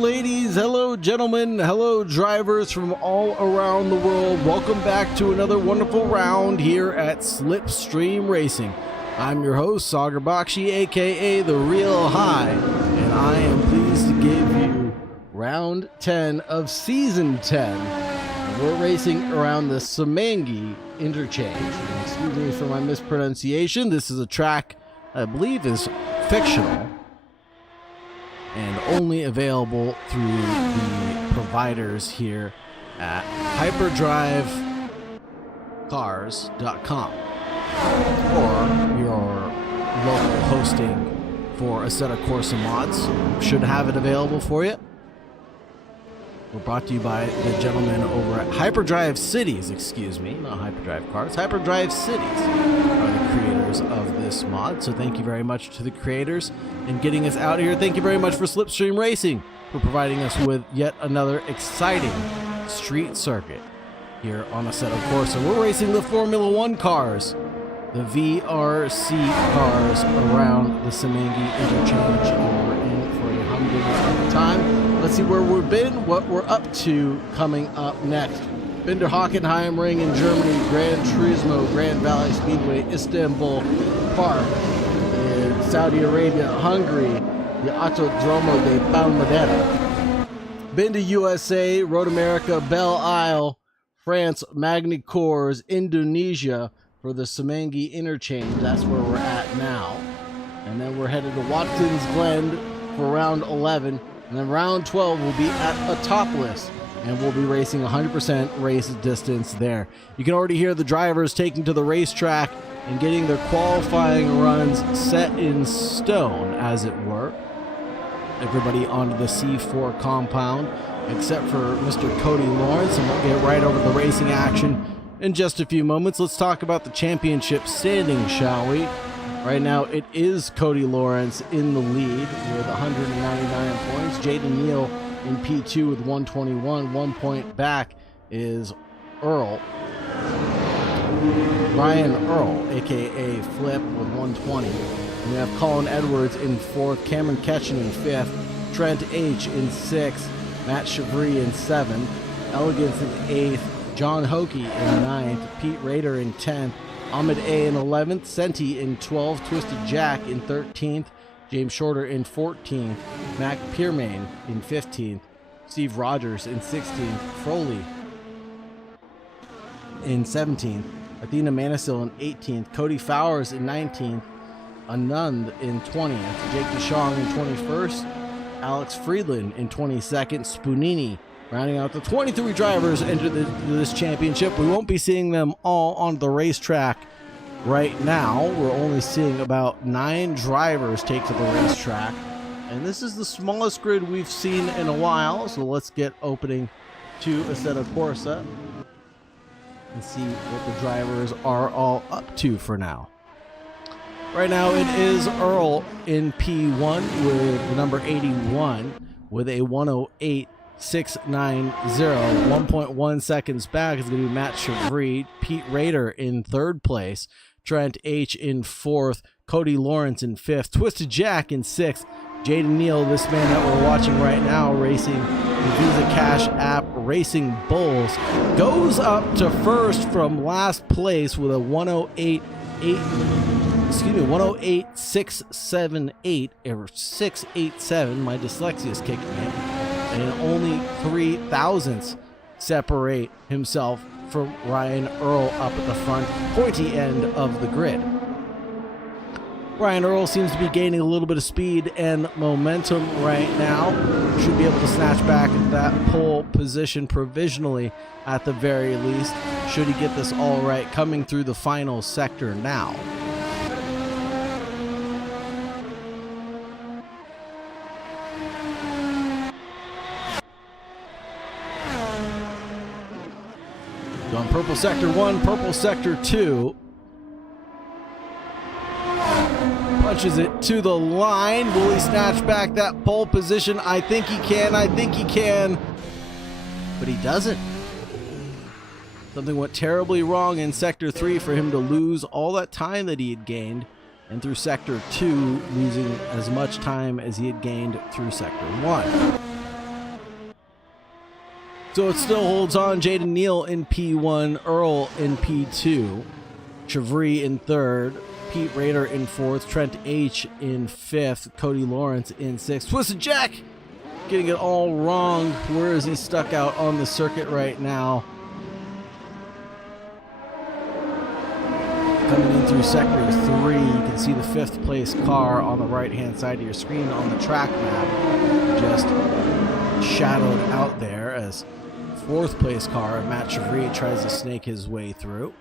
ladies, hello gentlemen, hello drivers from all around the world. Welcome back to another wonderful round here at Slipstream Racing. I'm your host, Sagar Bakshi, aka The Real High, and I am pleased to give you round 10 of season 10. And we're racing around the Semanggi Interchange. And excuse me for my mispronunciation. This is a track I believe is fictional and only available through the providers here at hyperdrivecars.com or your local hosting for Assetto Corsa mods should have it available for you. We're brought to you by the gentleman over at Hyperdrive Cities, not Hyperdrive Cars. Hyperdrive Cities are the creators of this mod, so thank you very much to the creators and getting us out here. Thank you very much for Slipstream Racing for providing us with yet another exciting street circuit here on Assetto Corsa. We're racing the Formula One cars, the VRC cars around the Semanggi Interchange, and we're in for a humdinger time. Let's see where we've been, what we're up to coming up next. Been to Hockenheim Ring in Germany, Gran Turismo, Grand Valley Speedway, Istanbul Park in Saudi Arabia, Hungary, the Autodromo de Palmadera. Been to USA, Road America, Belle Isle, France, Magny Cours, Indonesia for the Semanggi Interchange. That's where we're at now. And then we're headed to Watkins Glen for round 11. And then round 12 will be at Autopolis, and we'll be racing 100% race distance there. You can already hear the drivers taking to the racetrack and getting their qualifying runs set in stone, as it were. Everybody onto the C4 compound, except for Mr. Cody Lawrence, and we'll get right over the racing action in just a few moments. Let's talk about the championship standing, shall we? Right now, it is Cody Lawrence in the lead with 199 points. Jaden Neal in P2 with 121. 1 point back is Ryan Earl, a.k.a. Flip, with 120. And we have Colin Edwards in 4th, Cameron Ketchen in 5th, Trent H. in 6th, Matt Chevry in 7th, Elegance in 8th, John Hokie in 9th, Pete Rader in 10th, Ahmed A. in 11th, Senti in 12th, Twisted Jack in 13th, James Shorter in 14th, Mac Piermain in 15th, Steve Rogers in 16th, Froley in 17th, Athena Manisil in 18th, Cody Fowers in 19th, Anand in 20th, Jake DeShong in 21st, Alex Friedland in 22nd, Spoonini rounding out the 23 drivers enter this championship. We won't be seeing them all on the racetrack right now. We're only seeing about 9 drivers take to the racetrack. And this is the smallest grid we've seen in a while. So let's get opening to Assetto Corsa and see what the drivers are all up to for now. Right now it is Earl in P1 with the number 81 with a 108.690. 1.1 seconds back is going to be Matt Chevry, Pete Rader in 3rd place, Trent H in 4th, Cody Lawrence in 5th, Twisted Jack in 6th, Jaden Neal, this man that we're watching right now racing the Visa Cash App Racing Bulls, goes up to 1st from last place with a 108.678 or 687. My dyslexia is kicking in. And only 3 thousandths separate himself from Ryan Earl up at the front, pointy end of the grid. Ryan Earl seems to be gaining a little bit of speed and momentum right now. Should be able to snatch back that pole position provisionally at the very least, should he get this all right coming through the final sector now. On purple sector 1, purple sector 2. Punches it to the line. Will he snatch back that pole position? I think he can. But he doesn't. Something went terribly wrong in sector 3 for him to lose all that time that he had gained. And through sector 2, losing as much time as he had gained through sector 1. So it still holds on. Jaden Neal in P1, Earl in P2, Chevry in 3rd, Pete Rader in 4th, Trent H in 5th, Cody Lawrence in 6th. Twisted Jack getting it all wrong. Where is he stuck out on the circuit right now? Coming in through sector 3, you can see the 5th place car on the right hand side of your screen on the track map, just shadowed out there as 4th place car, Matt Chevry, tries to snake his way through.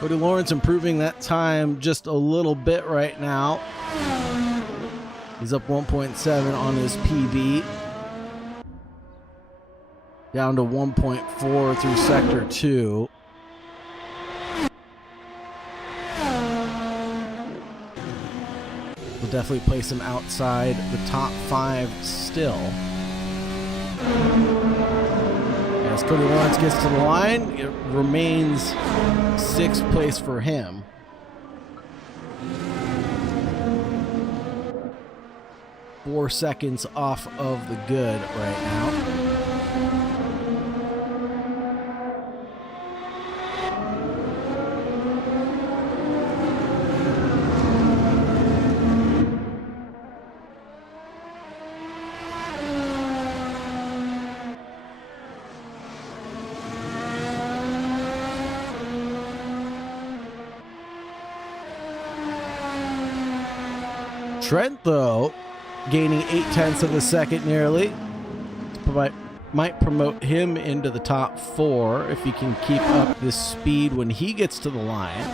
Cody Lawrence improving that time just a little bit right now. He's up 1.7 on his PB. Down to 1.4 through sector 2. Will definitely place him outside the top 5 still. As Cody Lawrence gets to the line, it remains 6th place for him. Four seconds off of the good right now. Trent, though, gaining 0.8 of a second nearly. Might promote him into the top 4 if he can keep up this speed when he gets to the line.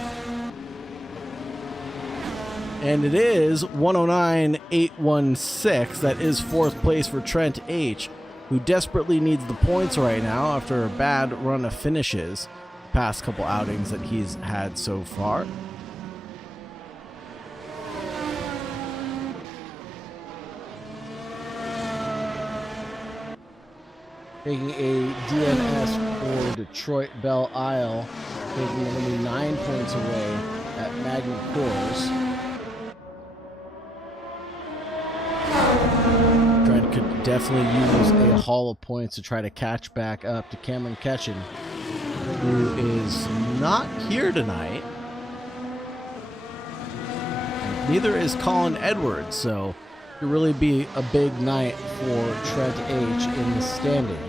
And it is 109.816. That is 4th place for Trent H., who desperately needs the points right now after a bad run of finishes the past couple outings that he's had so far. Taking a DNS for Detroit Belle Isle, taking only 9 points away at Magna Coors. Trent could definitely use a haul of points to try to catch back up to Cameron Ketchen, who is not here tonight. Neither is Colin Edwards, so it could really be a big night for Trent H. in the standings.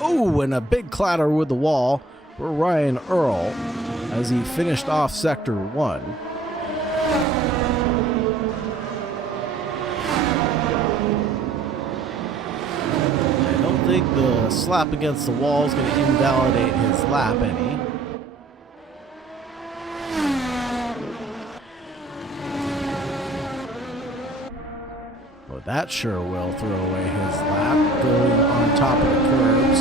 Oh, and a big clatter with the wall for Ryan Earl as he finished off Sector 1. I don't think the slap against the wall is going to invalidate his lap any. Well, that sure will throw away his lap, going on top of the curbs.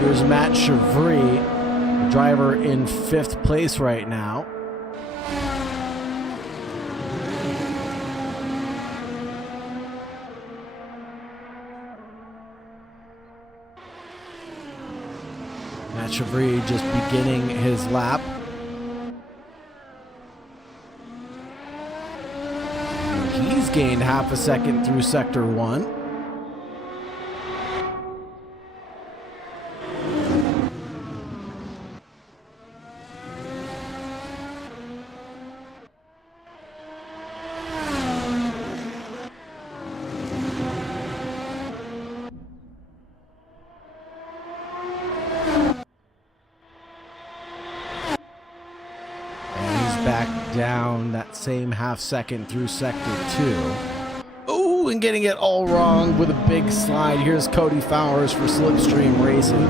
Here's Matt Chevry, the driver in 5th place right now. Matt Chevry just beginning his lap. He's gained half a second through Sector 1. Down that same half second through Sector 2. Oh, and getting it all wrong with a big slide. Here's Cody Fowers for Slipstream Racing.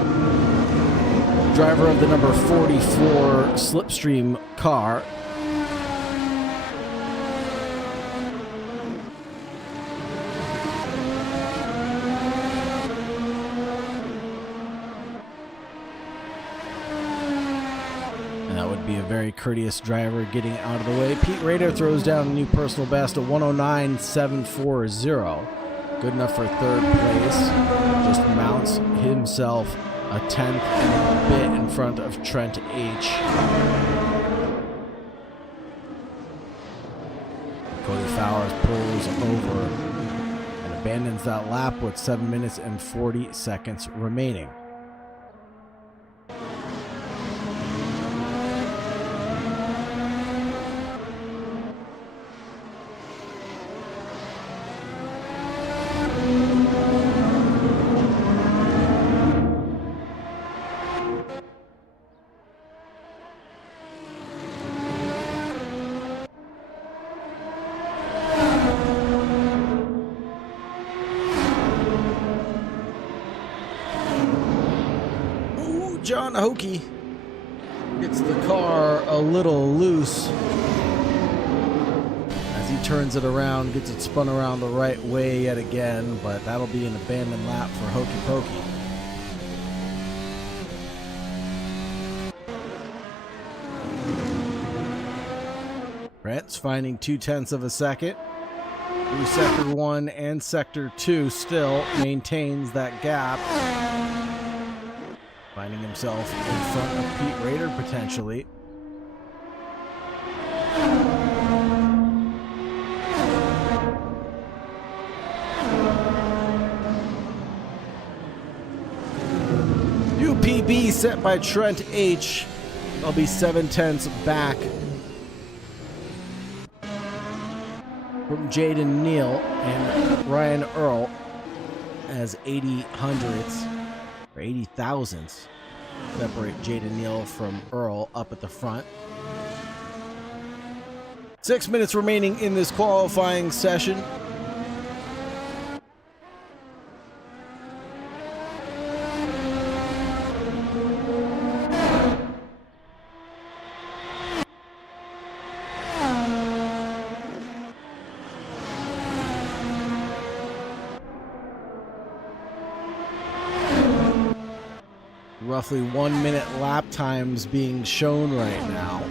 Driver of the number 44 Slipstream car. And that would be a very courteous driver getting out of the way. Pete Rader throws down a new personal best of 109.740. Good enough for third place. Just mounts himself a 10th and a bit in front of Trent H. Cody Fowers pulls over and abandons that lap with 7 minutes and 40 seconds remaining. John Hokie gets the car a little loose as he turns it around, gets it spun around the right way yet again, but that'll be an abandoned lap for Hokey Pokey. Brent's finding 0.2 of a second through Sector 1 and Sector 2, still maintains that gap. Finding himself in front of Pete Rader, potentially. UPB set by Trent H. I'll be 0.7 back from Jaden Neal and Ryan Earl as 80 hundredths. 80 thousandths separate Jaden Neal from Earl up at the front. 6 minutes remaining in this qualifying session. Roughly 1 minute lap times being shown right now.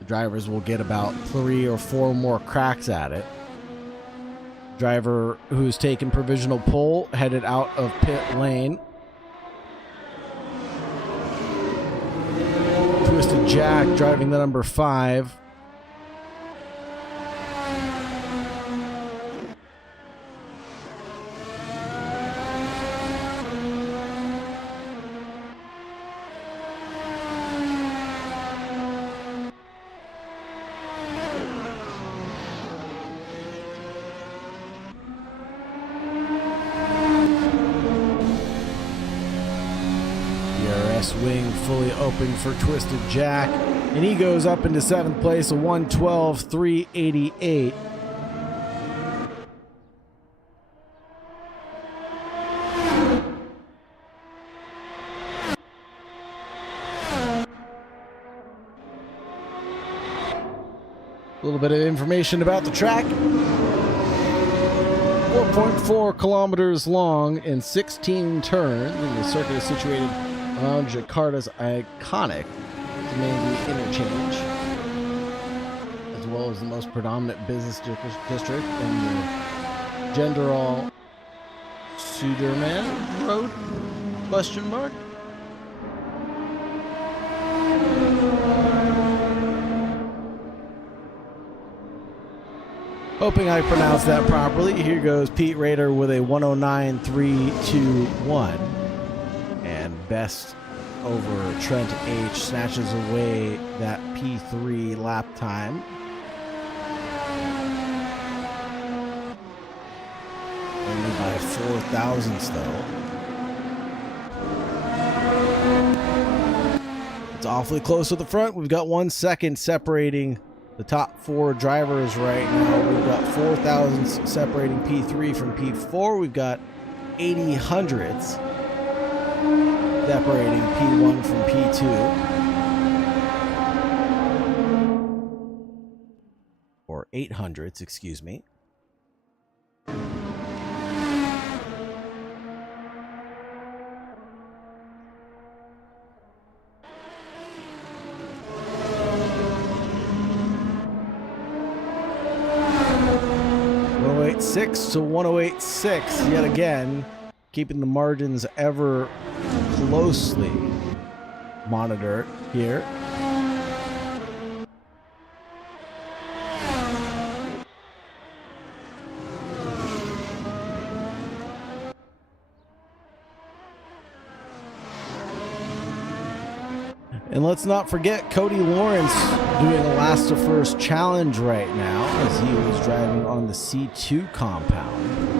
The drivers will get about 3 or 4 more cracks at it. Driver who's taken provisional pole headed out of pit lane. Twisted Jack driving the number 5. Wing fully open for Twisted Jack, and he goes up into 7th place, a 112.388. A little bit of information about the track. 4.4 kilometers long and 16 turns, and the circuit is situated around Jakarta's iconic Semanggi Interchange, as well as the most predominant business district in the Jenderal Sudirman Road? Question mark. Hoping I pronounced that properly. Here goes Pete Rader with a 109.321. And best over Trent H snatches away that P3 lap time. Only by 4 thousandths though. It's awfully close to the front. We've got 1 second separating the top 4 drivers right now. We've got 4 thousandths separating P3 from P4. We've got 80 hundredths separating P1 from P2. Or 8 hundredths, excuse me. 108.6 to 108.6 yet again, keeping the margins ever closely monitored here. And let's not forget Cody Lawrence doing a last to first challenge right now as he was driving on the C2 compound.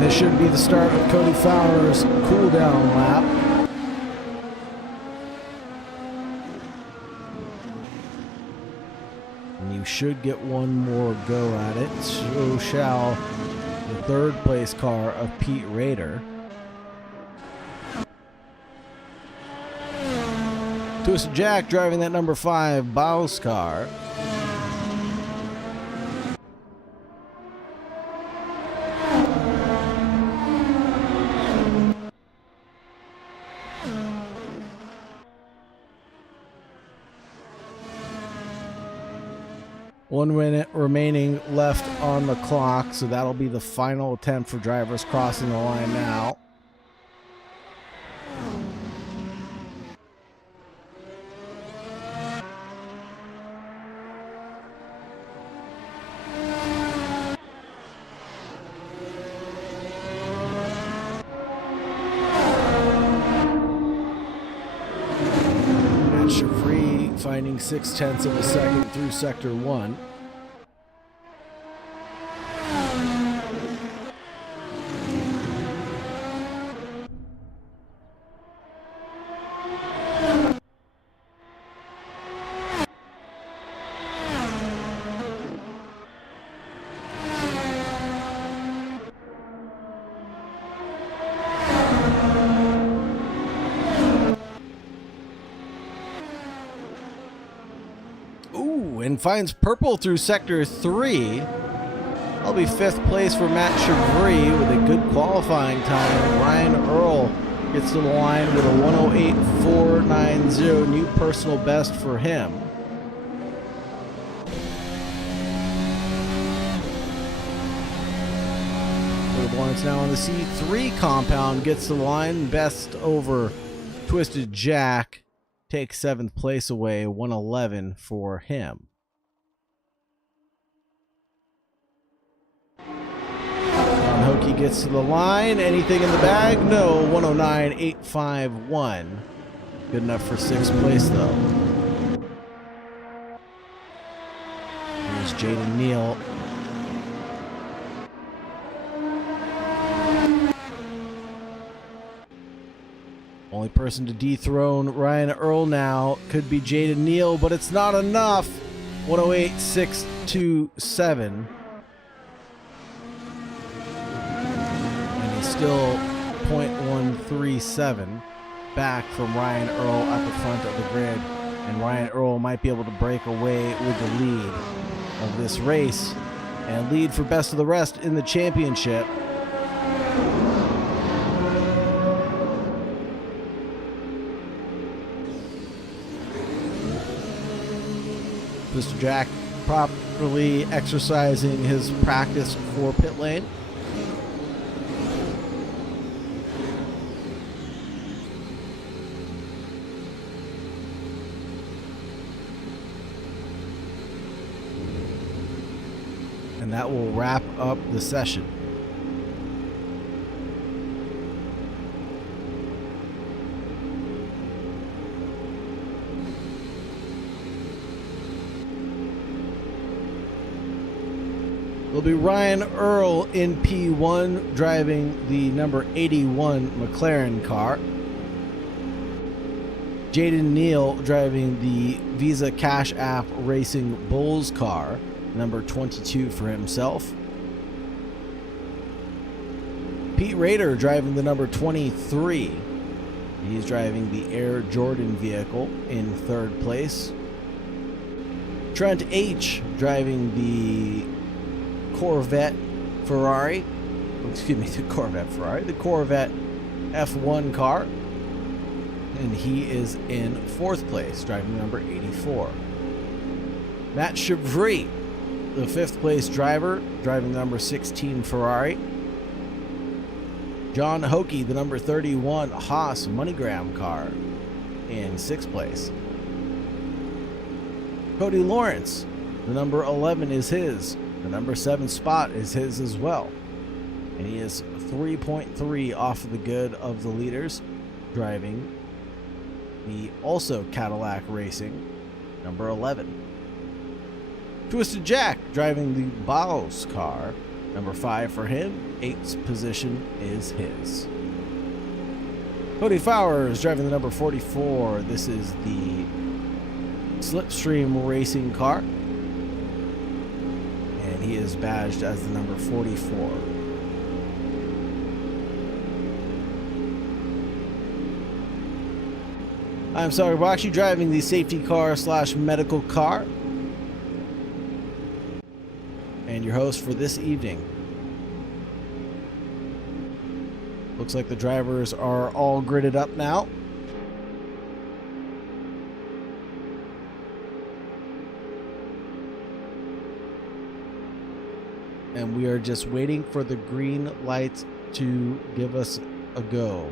This should be the start of Cody Fowler's cool-down lap. And you should get one more go at it. So shall the third place car of Pete Rader. Twisted Jack driving that number 5 Baus car. One minute remaining left on the clock, so that'll be the final attempt for drivers crossing the line now. Finding 0.6 of a second through sector 1. And finds purple through sector 3. That'll be 5th place for Matt Chevry with a good qualifying time. Ryan Earl gets to the line with a 108.490, new personal best for him. Lawrence now on the C3 compound gets to the line, best over Twisted Jack. Takes 7th place away, 111 for him. Hokey gets to the line. Anything in the bag? No. 109.851. Good enough for 6th place, though. Here's Jaden Neal. Only person to dethrone Ryan Earl now could be Jaden Neal, but it's not enough. 108.627. Still 0.137 back from Ryan Earl at the front of the grid, and Ryan Earl might be able to break away with the lead of this race and lead for best of the rest in the championship. Mr. Jack properly exercising his practice for pit lane. And that will wrap up the session. Will be Ryan Earl in P1 driving the number 81 McLaren car. Jaden Neal driving the Visa Cash App Racing Bulls car, number 22 for himself. Pete Rader driving the number 23. He's driving the Air Jordan vehicle in third place. Trent H driving the Corvette Ferrari. Excuse me, the Corvette F1 car. And he is in fourth place, driving number 84. Matt Chevry, the fifth place driver, driving the number 16 Ferrari. John Hokie, the number 31 Haas MoneyGram car, in sixth place. Cody Lawrence, the number 11 is his. The number 7 spot is his as well. And he is 3.3 off of the good of the leaders, driving the also Cadillac Racing, number 11. Twisted Jack driving the Baus car, number 5 for him. 8th position is his. Cody Fowers driving the number 44. This is the Slipstream Racing car. And he is badged as the number 44. I'm Sawabakshi driving the safety car / medical car. And your host for this evening. Looks like the drivers are all gridded up now. And we are just waiting for the green light to give us a go.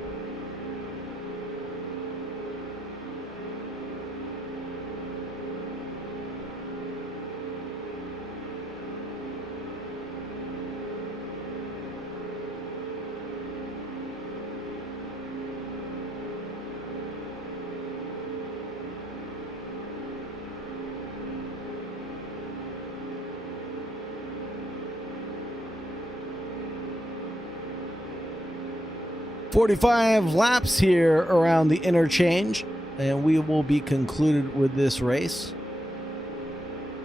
.45 laps here around the interchange, and we will be concluded with this race.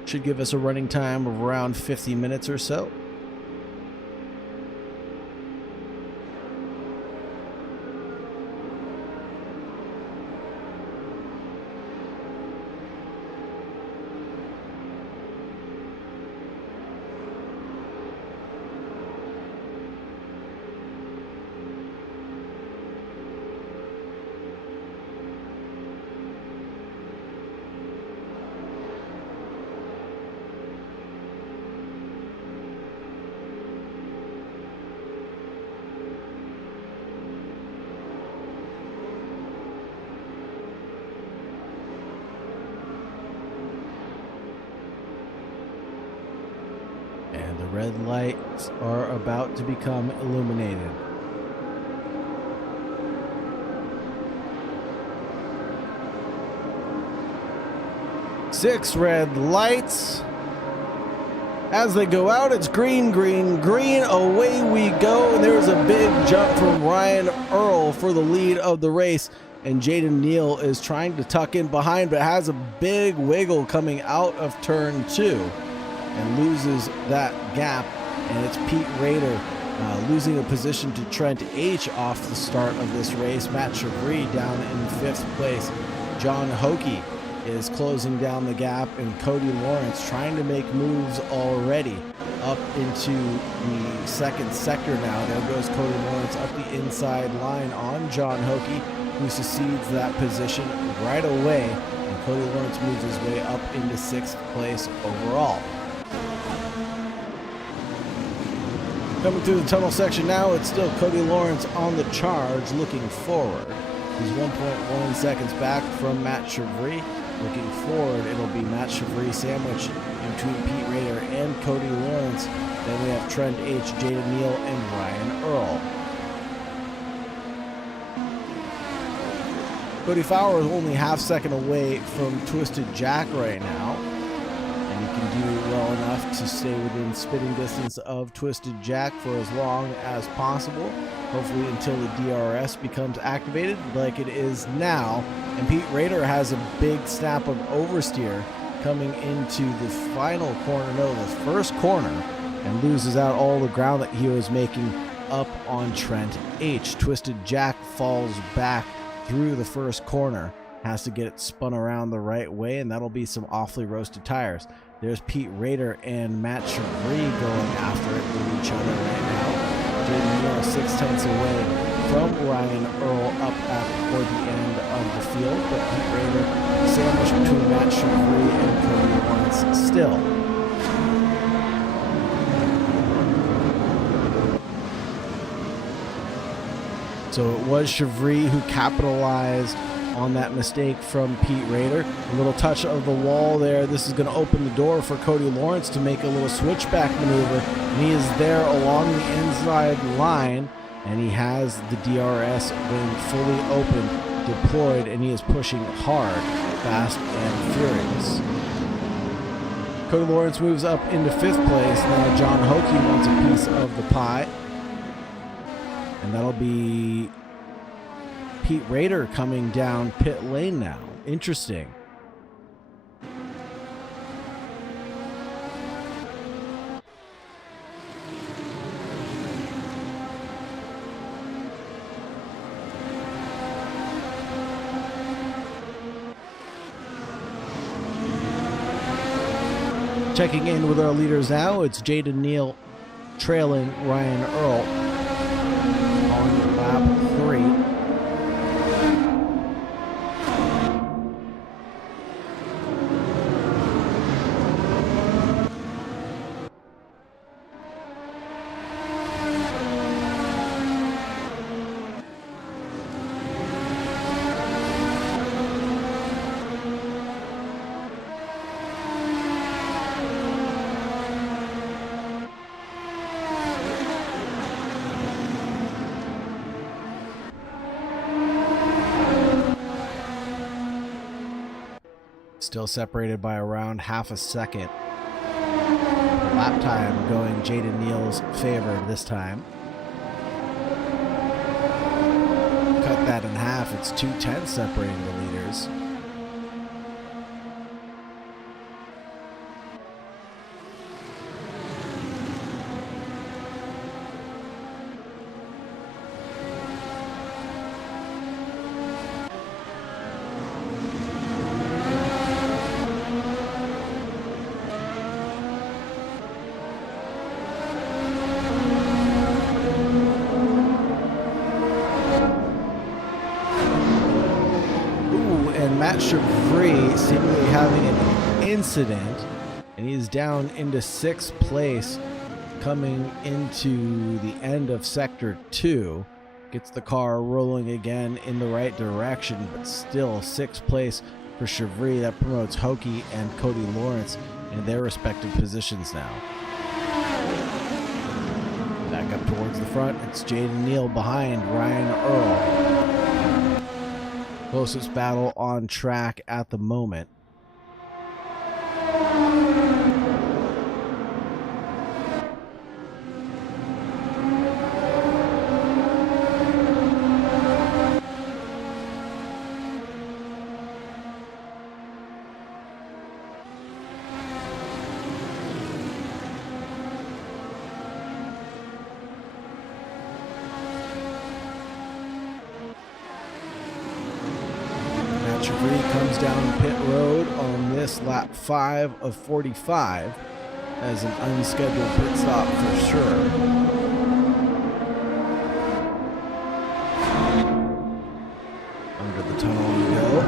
Should give us a running time of around 50 minutes or so. And the red lights are about to become illuminated. Six red lights. As they go out, it's green, green, green. Away we go. And there's a big jump from Ryan Earl for the lead of the race. And Jaden Neal is trying to tuck in behind, but has a big wiggle coming out of turn 2. And loses that gap, and it's Pete Rader losing a position to Trent H off the start of this race. Matt Chevry down in 5th place. John Hokie is closing down the gap, and Cody Lawrence trying to make moves already up into the 2nd sector now. There goes Cody Lawrence up the inside line on John Hokie, who succeeds that position right away, and Cody Lawrence moves his way up into 6th place overall. Coming through the tunnel section now, it's still Cody Lawrence on the charge, looking forward. He's 1.1 seconds back from Matt Chevry. Looking forward, it'll be Matt Chevry sandwiched between Pete Rader and Cody Lawrence. Then we have Trent H, Jaden Neal, and Ryan Earl. Cody Fowler is only half second away from Twisted Jack right now. And he can do well enough to stay within spitting distance of Twisted Jack for as long as possible, hopefully until the DRS becomes activated like it is now. And Pete Rader has a big snap of oversteer coming into the final corner, no, the first corner, and loses out all the ground that he was making up on Trent H. Twisted Jack falls back through the first corner, has to get it spun around the right way, and that'll be some awfully roasted tires. There's Pete Rader and Matt Chevry going after it with each other right now. Jaden Neal 6/10 away from Ryan Earl up toward the end of the field, but Pete Rader sandwiched between Matt Chevry and Cody Lawrence still. So it was Chevry who capitalized on that mistake from Pete Rader. A little touch of the wall there. This is going to open the door for Cody Lawrence to make a little switchback maneuver. And he is there along the inside line. And he has the DRS wing fully open, deployed, and he is pushing hard, fast, and furious. Cody Lawrence moves up into 5th place. Now John Hokie wants a piece of the pie. And that'll be Pete Rader coming down pit lane now. Interesting. Checking in with our leaders now, it's Jaden Neal trailing Ryan Earl on lap 3. Still separated by around half a second. Lap time going Jaden Neal's favor this time. Cut that in half. It's 2:10 separating the leaders. Matt Chevry seemingly having an incident, and he's down into 6th place coming into the end of sector 2. Gets the car rolling again in the right direction, but still 6th place for Chevry. That promotes Hokie and Cody Lawrence in their respective positions now. Back up towards the front, it's Jaden Neal behind Ryan Earl. Closest battle on track at the moment. Chevry comes down pit road on this lap 5 of 45 as an unscheduled pit stop for sure. Under the tunnel we go.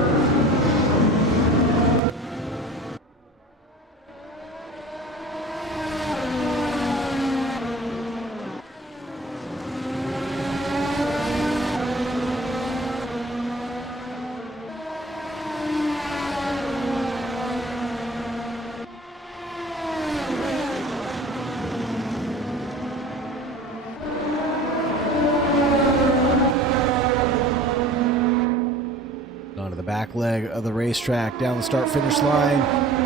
Back leg of the racetrack down the start finish line.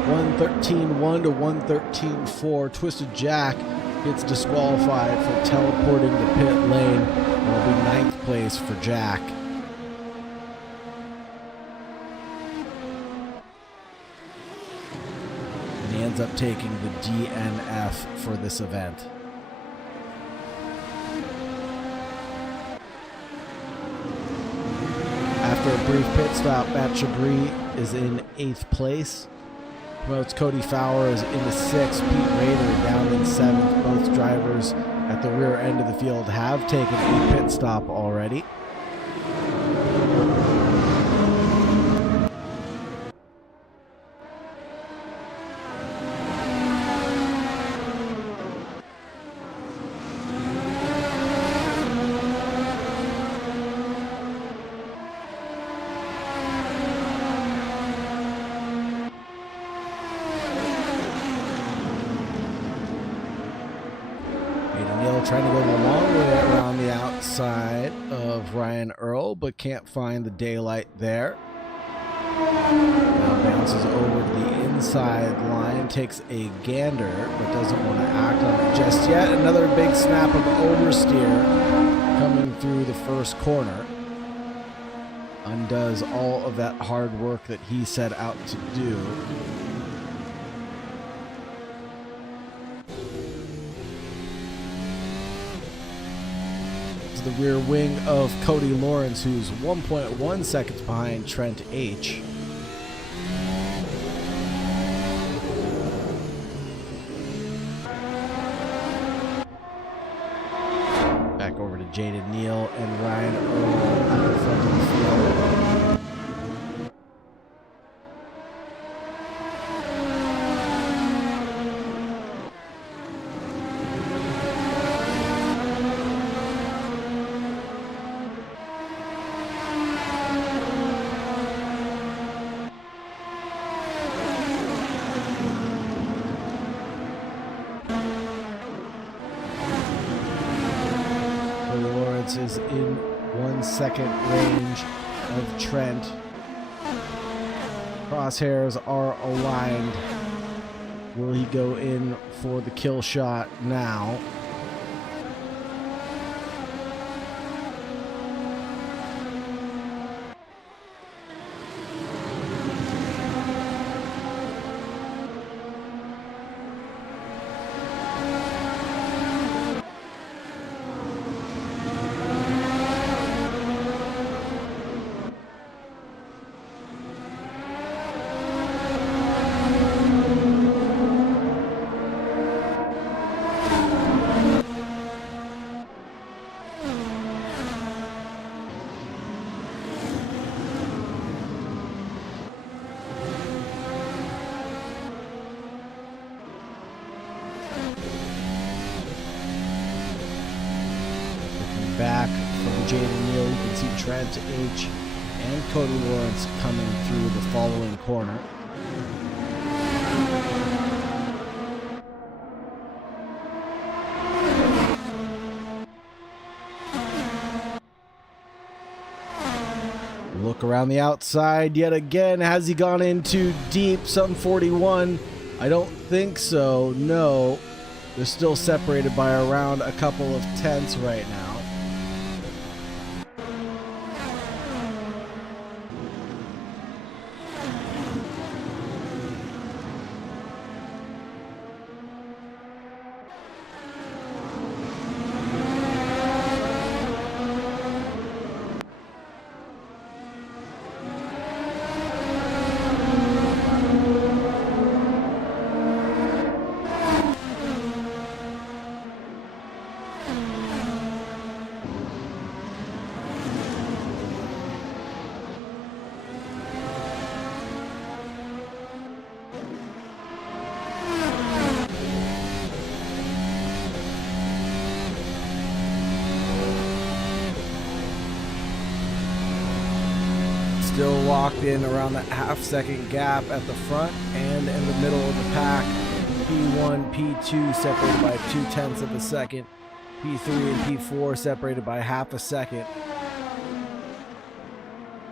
1:13.1 to 1:13.4. Twisted Jack gets disqualified for teleporting to pit lane. It'll be 9th place for Jack. And he ends up taking the DNF for this event. After a brief pit stop, Matt Chabris is in 8th place. Promotes Cody Fowler is into 6th. Pete Rader down in 7th. Both drivers at the rear end of the field have taken a pit stop already. Trying to go the long way around the outside of Ryan Earl, but can't find the daylight there. Now bounces over to the inside line, takes a gander, but doesn't want to act on it just yet. Another big snap of oversteer coming through the first corner. Undoes all of that hard work that he set out to do. The rear wing of Cody Lawrence, who's 1.1 seconds behind Trent H. Back over to Jaden Neal and Ryan Earl out in front of the field. Is in 1 second range of Trent. Crosshairs are aligned. Will he go in for the kill shot now? Back from Jaden Neal, you can see Trent H and Cody Lawrence coming through the following corner. Look around the outside yet again. Has he gone in too deep? Some 41. I don't think so. No. They're still separated by around a couple of tenths right now. Still locked in around that half-second gap at the front and in the middle of the pack. P1, P2 separated by 0.2 of a second. P3 and P4 separated by half a second.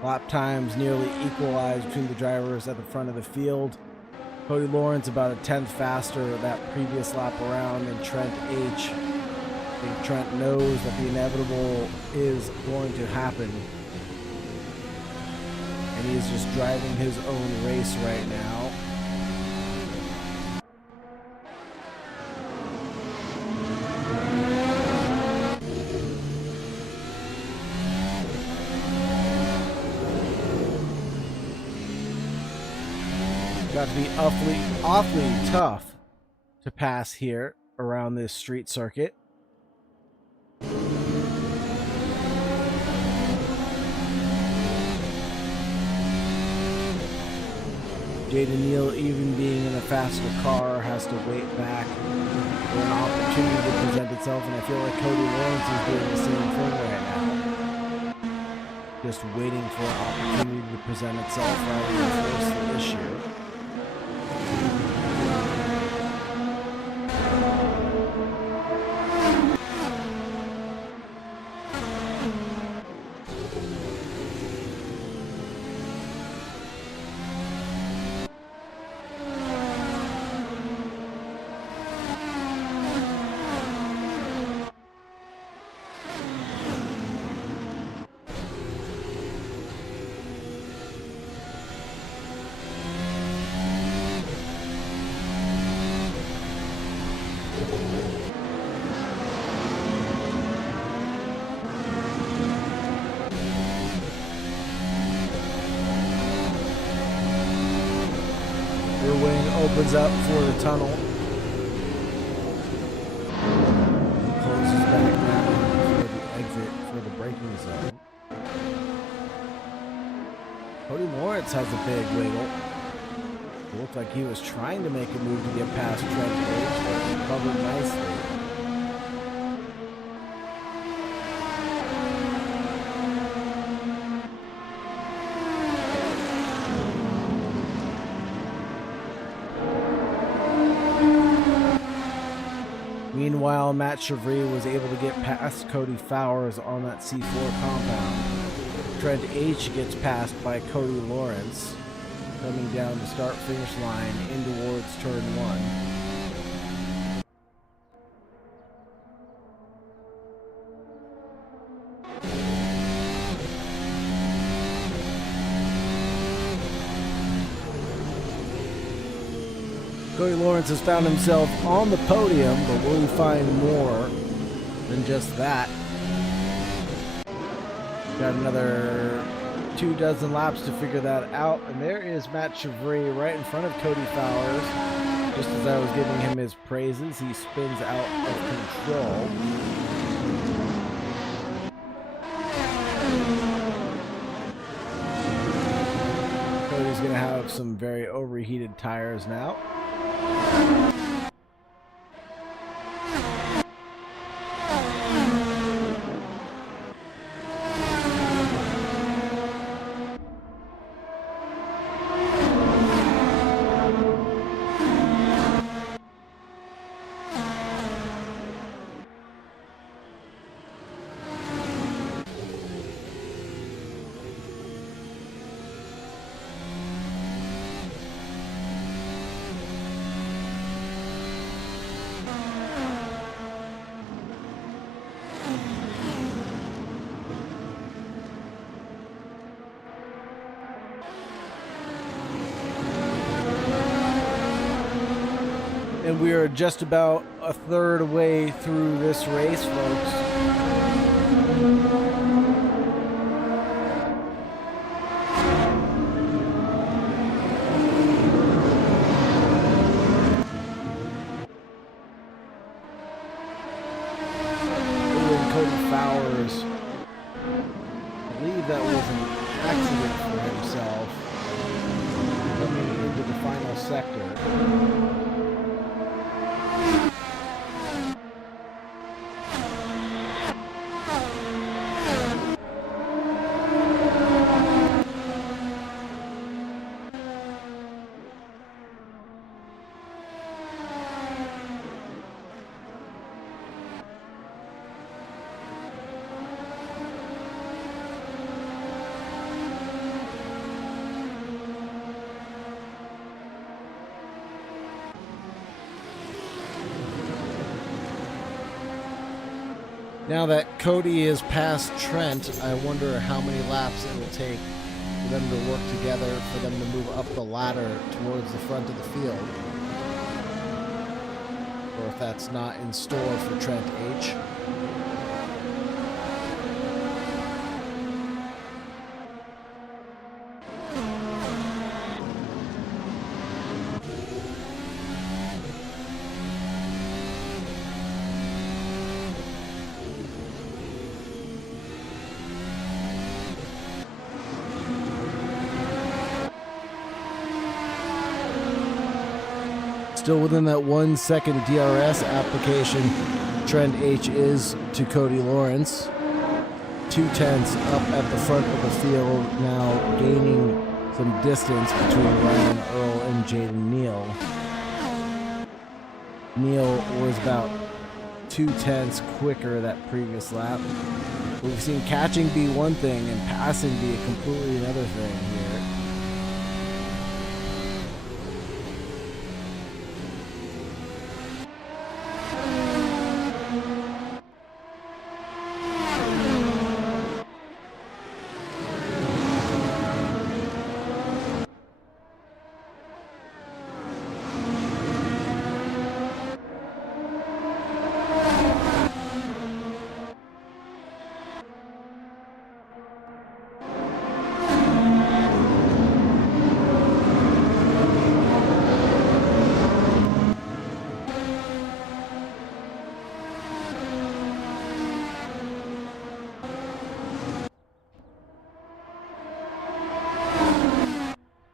Lap times nearly equalized between the drivers at the front of the field. Cody Lawrence about a tenth faster that previous lap around than Trent H. I think Trent knows that the inevitable is going to happen. And he is just driving his own race right now. Got to be awfully tough to pass here around this street circuit. Jaden Neal, even being in a faster car, has to wait back for an opportunity to present itself, and I feel like Cody Lawrence is doing the same thing right now. Just waiting for an opportunity to present itself rather than force the issue. Opens up for the tunnel. Closes back now for the exit for the braking zone. Cody Lawrence has a big wiggle. It looked like he was trying to make a move to get past Trent Page, but he covered nicely. Meanwhile, Matt Chevry was able to get past Cody Fowers on that C4 compound. Trent H gets passed by Cody Lawrence, coming down the start-finish line in towards turn 1. Cody Lawrence has found himself on the podium, but will he find more than just that? Got another 24 laps to figure that out, and there is Matt Chevry right in front of Cody Fowers. Just as I was giving him his praises, he spins out of control. Cody's going to have some very overheated tires now. And we are just about a third way through this race, folks. Cody Fowers, I believe that was an accident for himself coming into the final sector. Now that Cody is past Trent, I wonder how many laps it will take for them to work together, for them to move up the ladder towards the front of the field. Or if that's not in store for Trent H. Still within that 1 second DRS application, Trent H is to Cody Lawrence. 2/10 up at the front of the field, now gaining some distance between Ryan Earl and Jaden Neal. Neal was about 2/10 quicker that previous lap. We've seen catching be one thing and passing be a completely another thing here.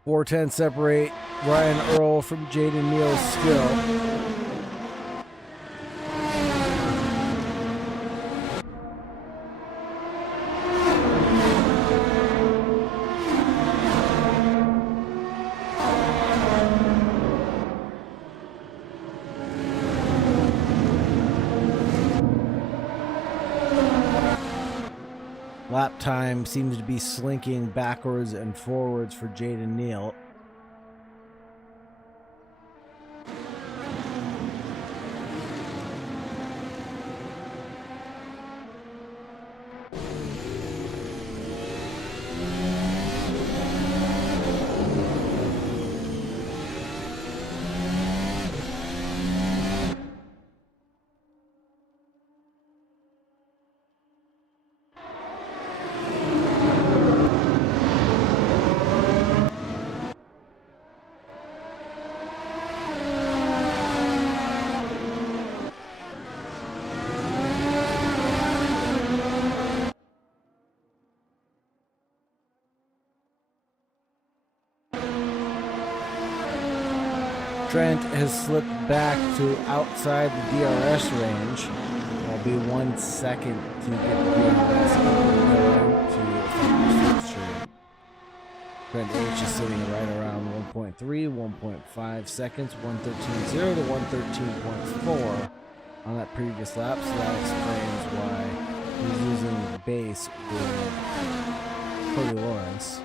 .410 separate Ryan Earl from Jaden Neal still. Lap time seems to be slinking backwards and forwards for Jaden Neal. Trent has slipped back to outside the DRS range. It'll be 1 second to get the DRS to finish. Trent H is sitting right around 1.3, 1.5 seconds, 113.0 to 113.4 on that previous lap, so that explains why he's using the base with Cody Lawrence.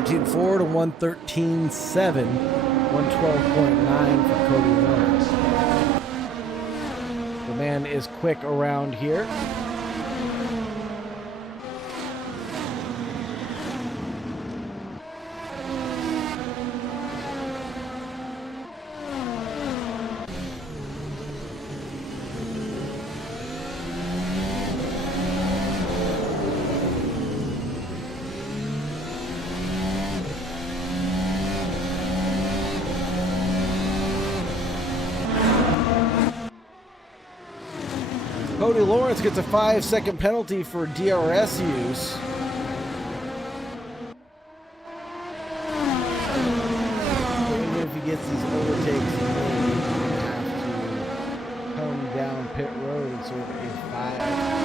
.4 to 113.7, 112.9 for Cody Lawrence. The man is quick around here. Cody Lawrence gets a 5-second penalty for DRS use. Even if he gets these overtakes, he's going to have to come down pit road and sort of a 5-second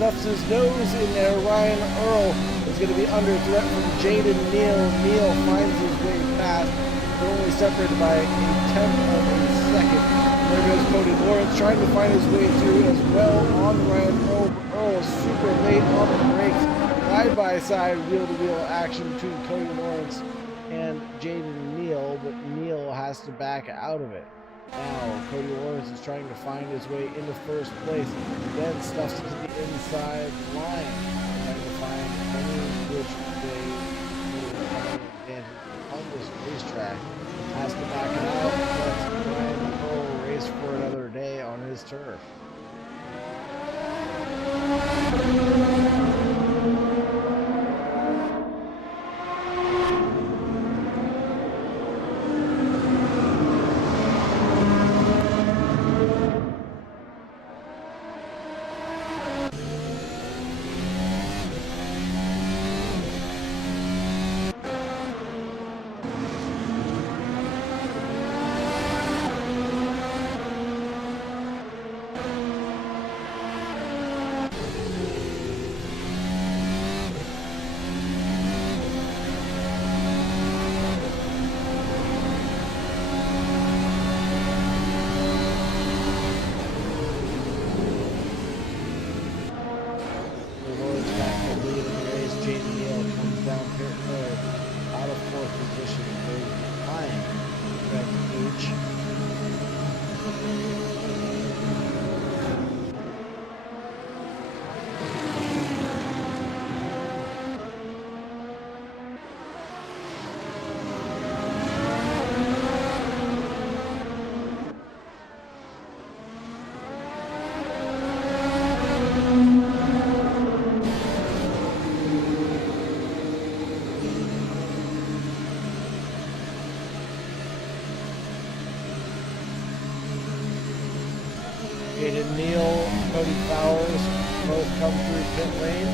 stuffs his nose in there. Ryan Earl is going to be under threat from Jaden Neal. Neal finds his way past, but only separated by a tenth of a second. There goes Cody Lawrence trying to find his way through as well on Ryan Earl. Earl super late on the brakes. Side by side, wheel to wheel action between Cody Lawrence and Jaden Neal, but Neal has to back out of it. Now, Cody Lawrence is trying to find his way into first place, then stuffs to the inside line, trying to find any which way to have an advantage on this racetrack. Has to back it out, but Ryan Earl race for another day on his turf. Jaden Neal, Cody Flowers both come through pit lane.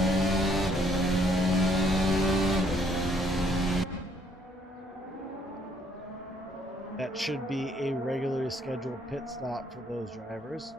That should be a regularly scheduled pit stop for those drivers.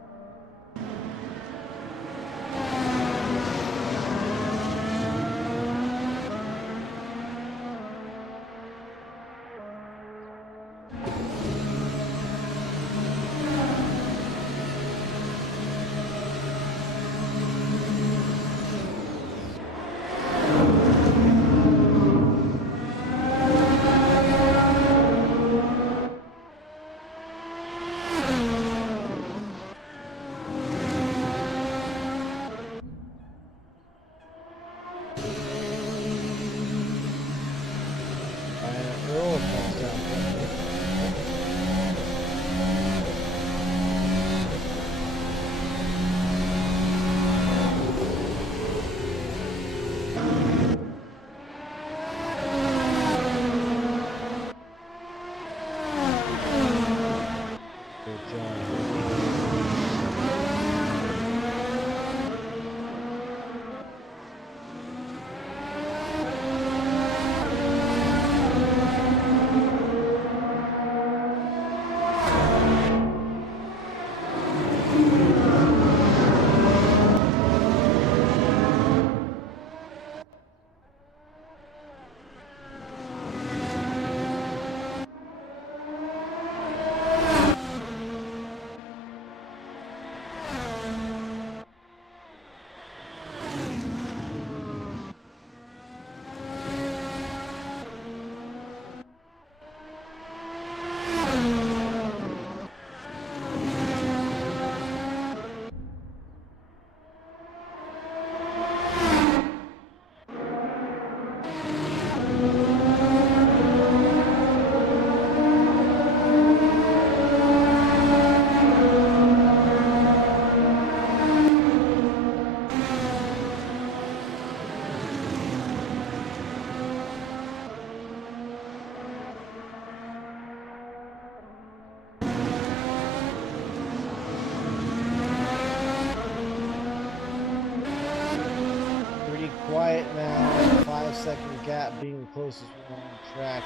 Quiet now, 5-second gap being the closest one on track,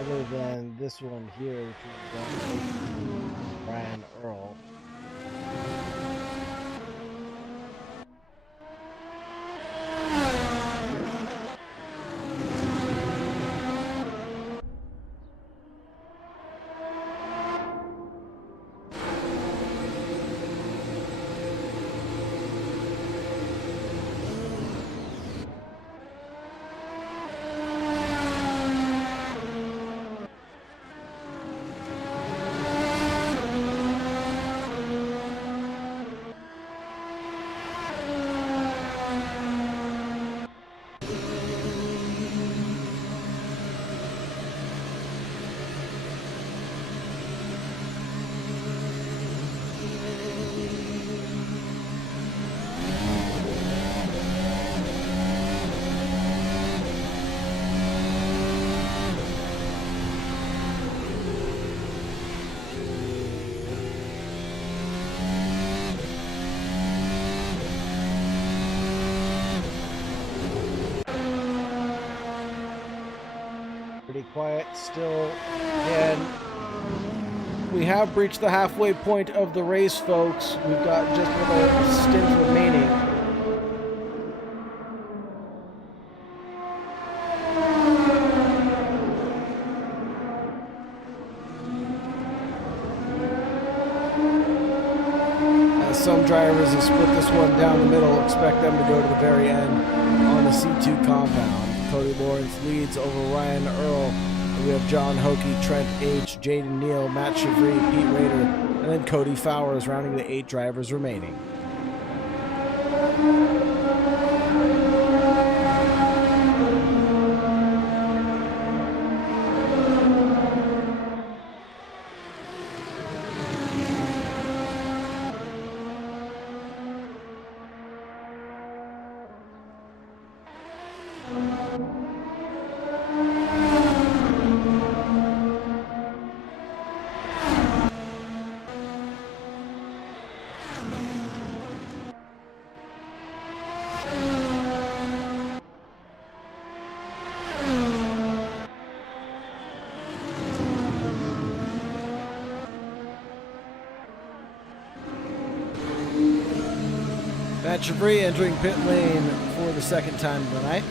other than this one here, which is Brian Earl. Quiet still, and we have reached the halfway point of the race, folks. We've got just another stint remaining. As some drivers have split this one down the middle, expect them to go to the very end on the C2 compound. Cody Lawrence leads over Ryan Earl. We have John Hokie, Trent H., Jaden Neal, Matt Chevry, Pete Rader, and then Cody Fowers rounding the 8 drivers remaining. Matt Chevry entering pit lane for the second time of the night.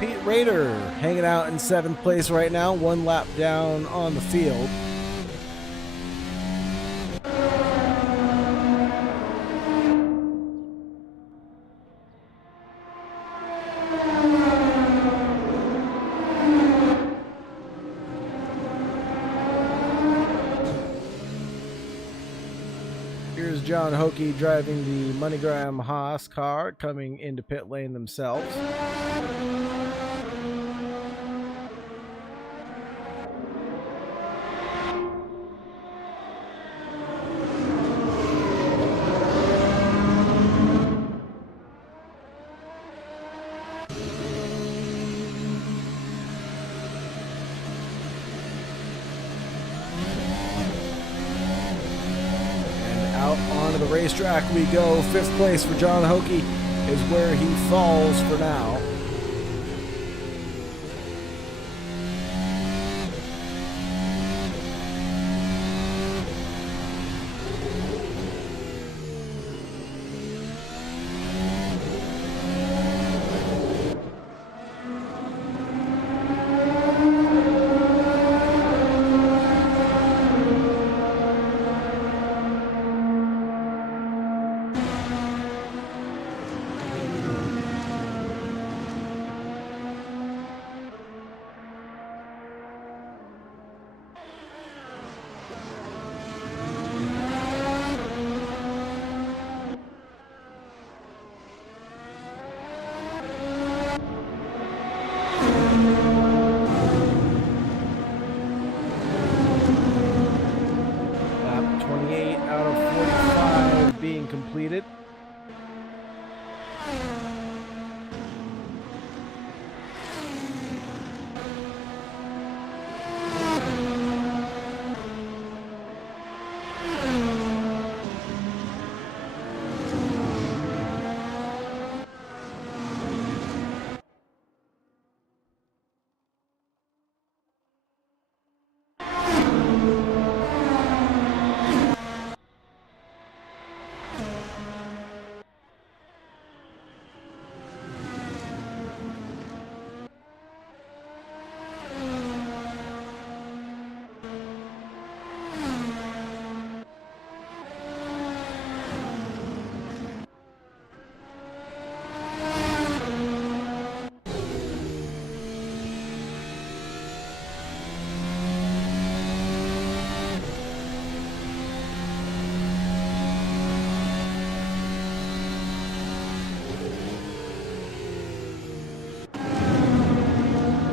Pete Rader hanging out in 7th place right now, 1 lap down on the field. Here's John Hokie driving the MoneyGram Haas car coming into pit lane themselves. Onto the racetrack we go. 5th place for John Hokie is where he falls for now. Lap 28 out of 45 being completed.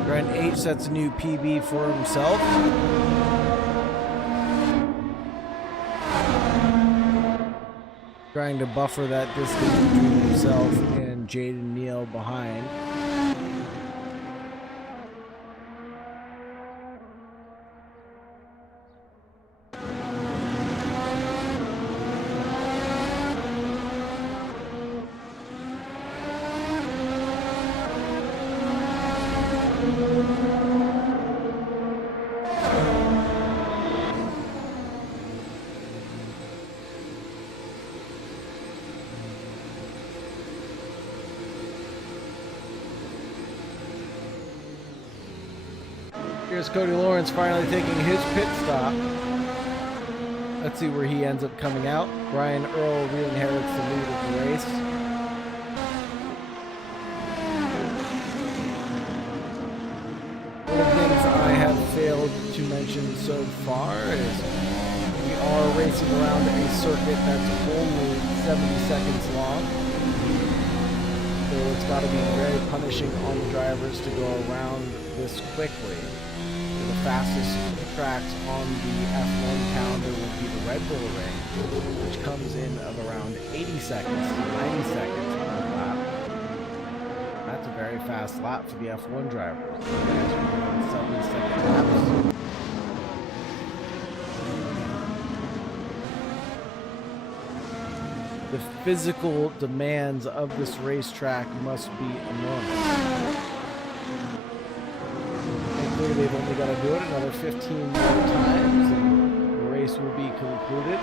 Brent H sets a new PB for himself. Trying to buffer that distance between himself and Jaden Neal behind. Here's Cody Lawrence finally taking his pit stop. Let's see where he ends up coming out. Brian Earl re-inherits the lead of the race. One of the things I have failed to mention so far is we are racing around a circuit that's only 70 seconds long. So it's got to be very punishing on the drivers to go around this quickly. The fastest tracks on the F1 calendar would be the Red Bull Ring, which comes in of around 80 seconds to 90 seconds per lap. That's a very fast lap for the F1 drivers. The guys are doing 70-second laps. The physical demands of this racetrack must be enormous. They've only got to do it another 15 more times and the race will be concluded.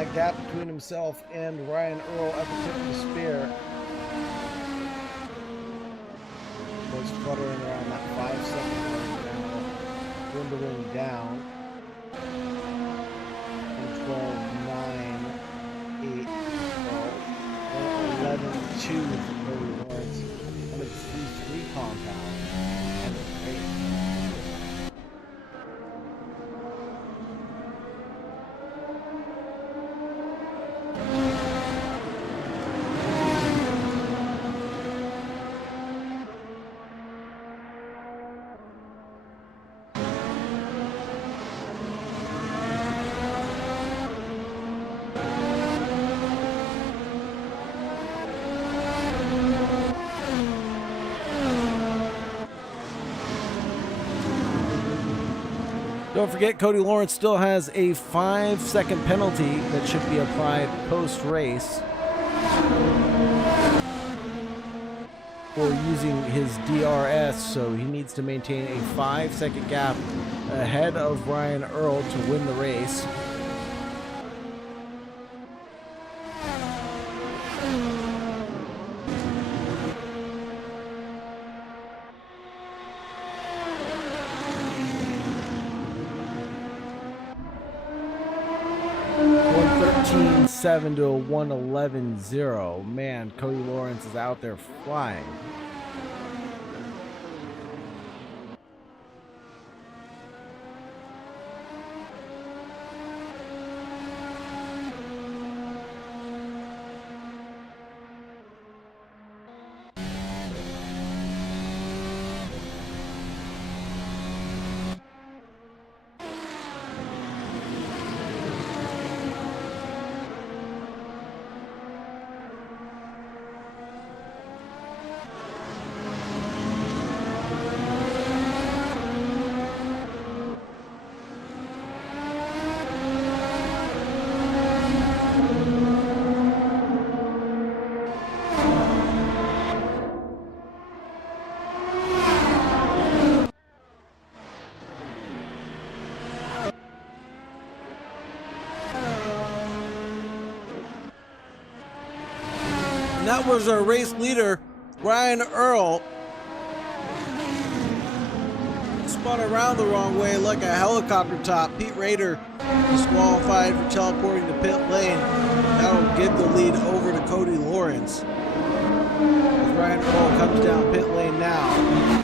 that gap between himself and Ryan Earl at the tip of the spear was fluttering around that 5-second mark now, dwindling down. 12, 9, 8, 12, 11, 2 for Cody Lawrence. Under the 3-3 compound. And the race. Don't forget, Cody Lawrence still has a 5-second penalty that should be applied post-race for using his DRS, so he needs to maintain a 5-second gap ahead of Ryan Earl to win the race. $113.7 to a $111.0. Man, Cody Lawrence is out there flying. And that was our race leader, Ryan Earl. Spun around the wrong way like a helicopter top. Pete Rader disqualified for teleporting to pit lane. That'll give the lead over to Cody Lawrence. As Ryan Earl comes down pit lane now.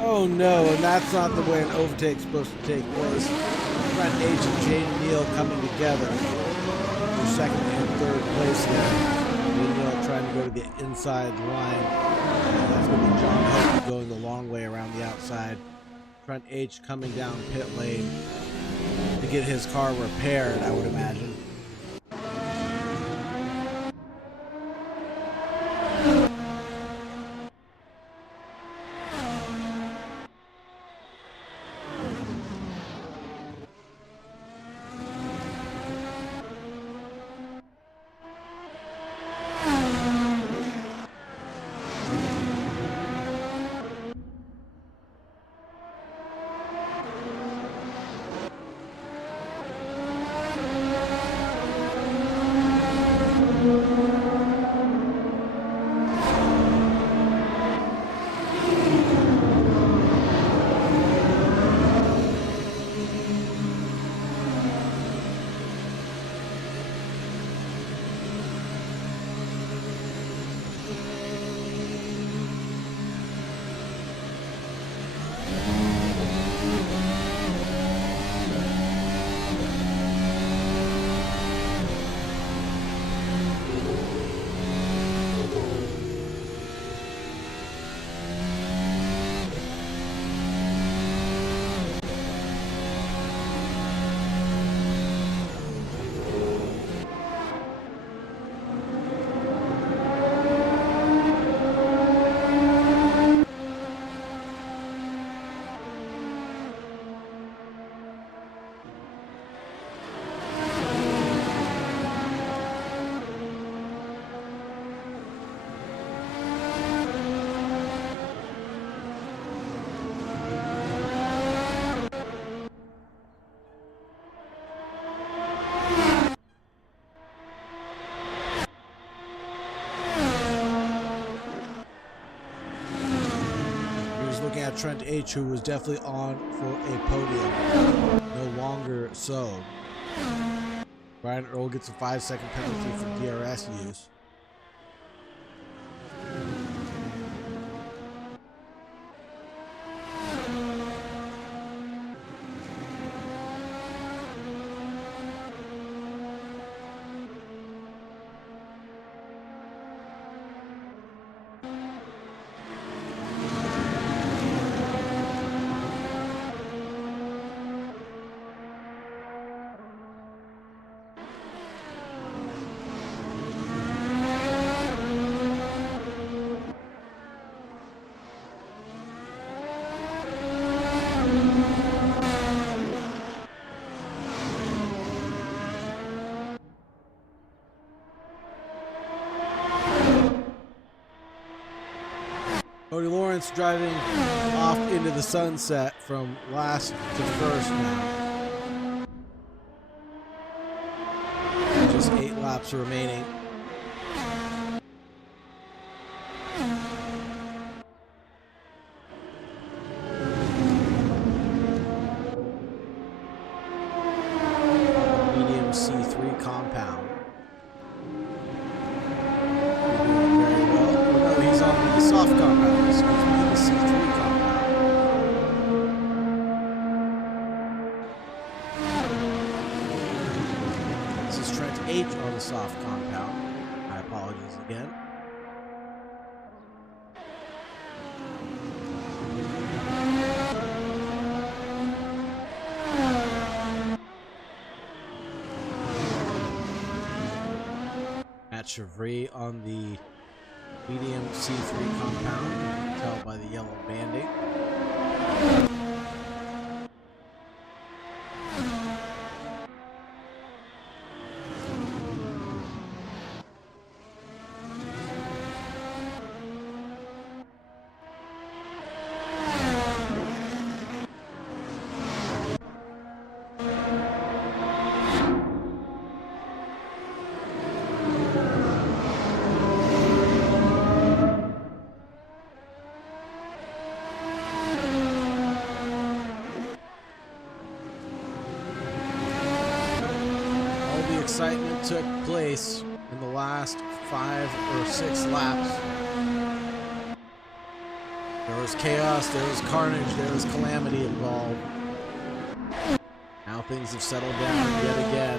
Oh no, and that's not the way an overtake's supposed to take place. Front H and Jaden Neal coming together for second and third place there. Jaden Neal trying to go to the inside line. And that's going to be John Hope going the long way around the outside. Front H coming down pit lane to get his car repaired, I would imagine. looking at Trent H, who was definitely on for a podium. No longer so. Ryan Earl gets a 5-second penalty for DRS use. Cody Lawrence driving off into the sunset from last to first now. Just 8 laps remaining. Medium C3 compound. Very well. Oh no, he's on the soft compound. Excuse me, the C3 compound. This is Trent H on the soft compound. My apologies again. Matt Chevry on the medium C3 compound, you can tell by the yellow banding. Excitement took place in the last 5 or 6 laps. There was chaos, there was carnage, there was calamity involved. Now things have settled down yet again.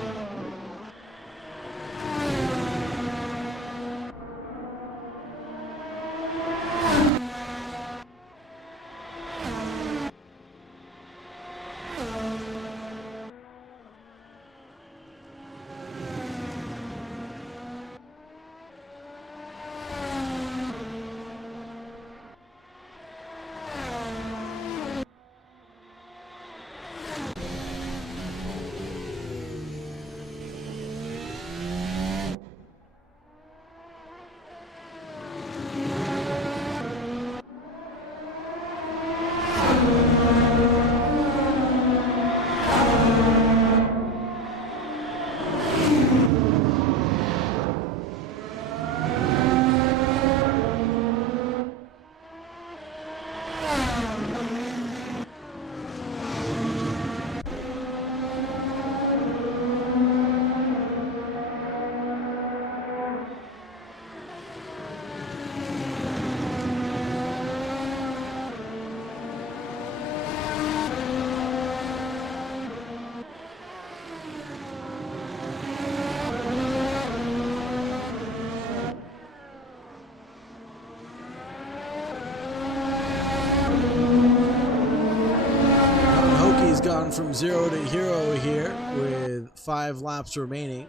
Gone from 0 to hero here with 5 laps remaining.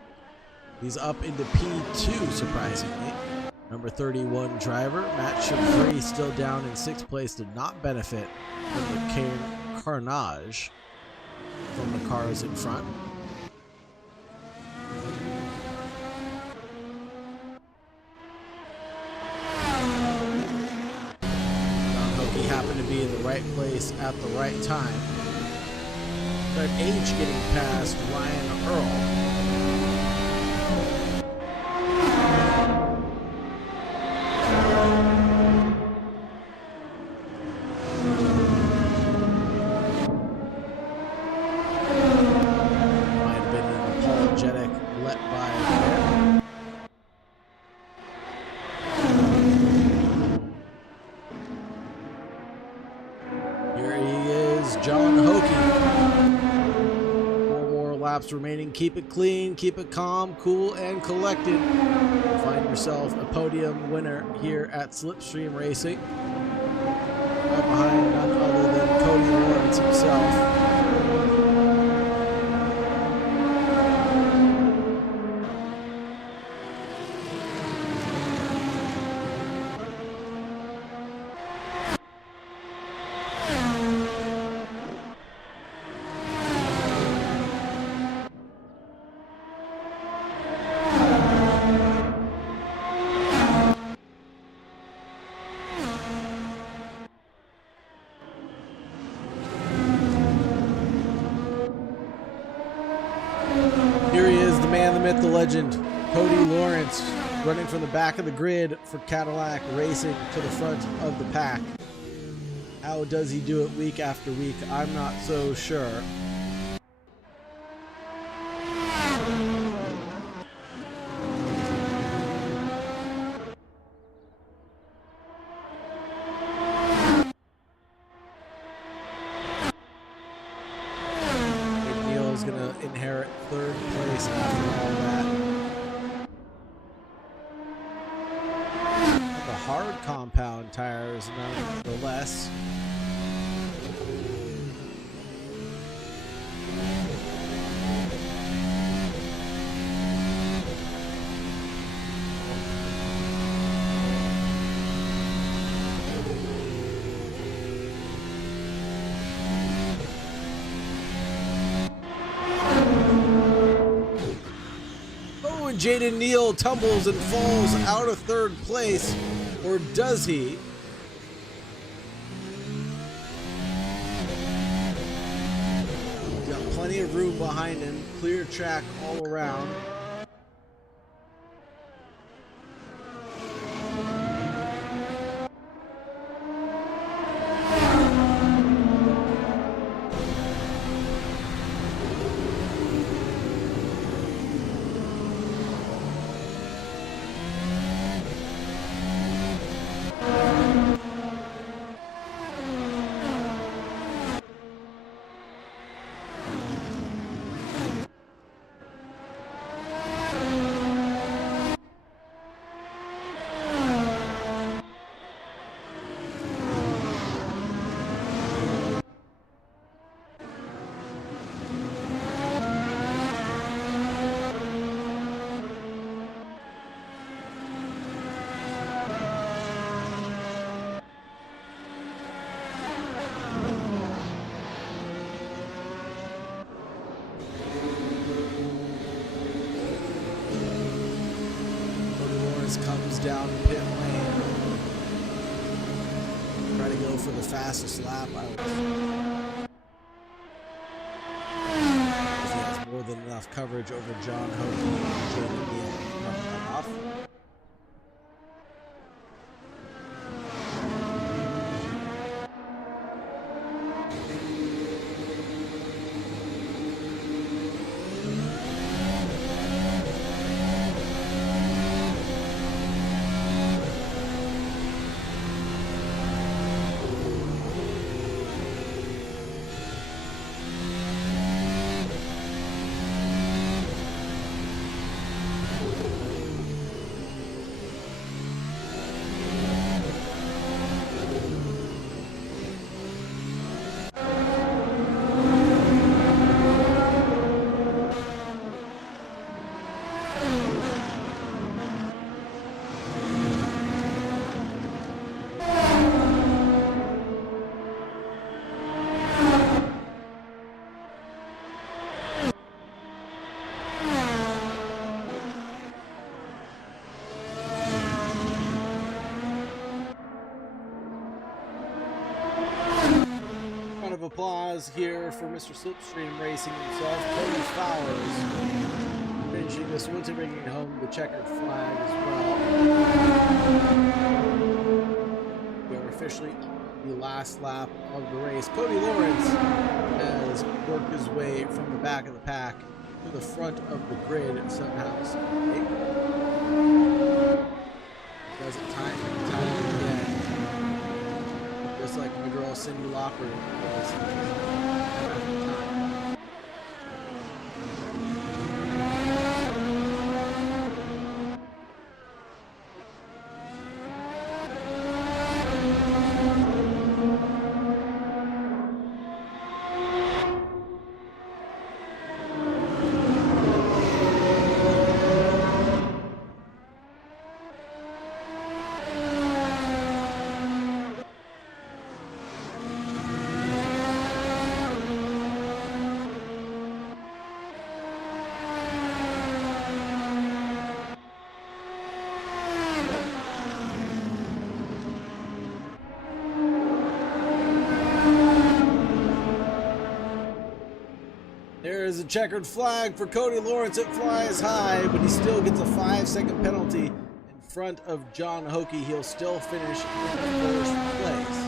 He's up into P2, surprisingly. Number 31 driver, Matt Chevry, still down in 6th place, did not benefit from the carnage from the cars in front. John Hokie happened to be in the right place at the right time. Trent H getting past Ryan Earl. is John Hokie. 4 more laps remaining. Keep it clean, keep it calm, cool, and collected. Find yourself a podium winner here at Slipstream Racing. Right behind none other than Cody Lawrence himself. Here he is, the man, the myth, the legend, Cody Lawrence, running from the back of the grid for Cadillac, racing to the front of the pack. How does he do it week after week? I'm not so sure. Is going to inherit 3rd place after all that. The hard compound tires, nonetheless. Jaden Neal tumbles and falls out of 3rd place, or does he? He's got plenty of room behind him, clear track all around. Comes down pit lane. Try to go for the fastest lap. He has more than enough coverage over John Hokie and Jaden Neal. Off. Applause here for Mr. Slipstream Racing himself, Cody Fowers, finishing this one to bringing home the checkered flag as well. We are officially the last lap of the race. Cody Lawrence has worked his way from the back of the pack to the front of the grid at Sunhouse. Does it time and time again. just like my girl Cindy Lauper was. There is a checkered flag for Cody Lawrence. It flies high, but he still gets a 5-second penalty in front of John Hokie. He'll still finish in first place.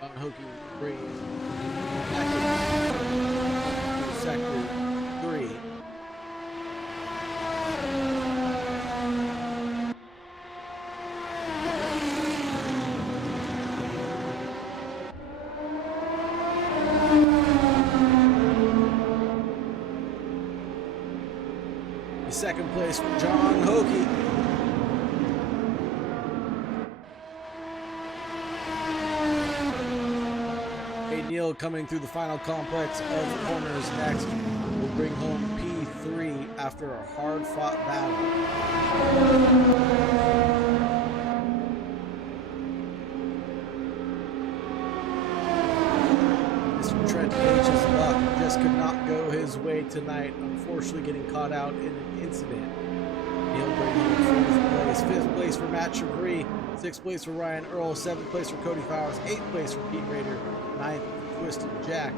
John Hokie brings back into sector 3. Second place for John Hokie. Neal coming through the final complex of corners next will bring home P3 after a hard-fought battle. Mr. Trent H's luck just could not go his way tonight, unfortunately getting caught out in an incident. He'll bring home 4th place, 5th place for Matt Chevry, 6th place for Ryan Earl, 7th place for Cody Fowers, 8th place for Pete Rader, 9th for Twisted Jack.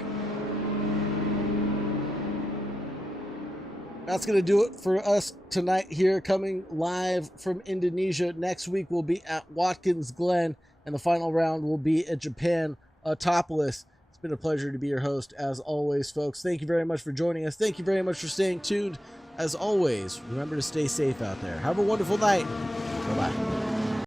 That's going to do it for us tonight here, coming live from Indonesia. Next week we'll be at Watkins Glen, and the final round will be at Japan Topless. It's been a pleasure to be your host, as always, folks. Thank you very much for joining us. Thank you very much for staying tuned. As always, remember to stay safe out there. Have a wonderful night. Bye-bye.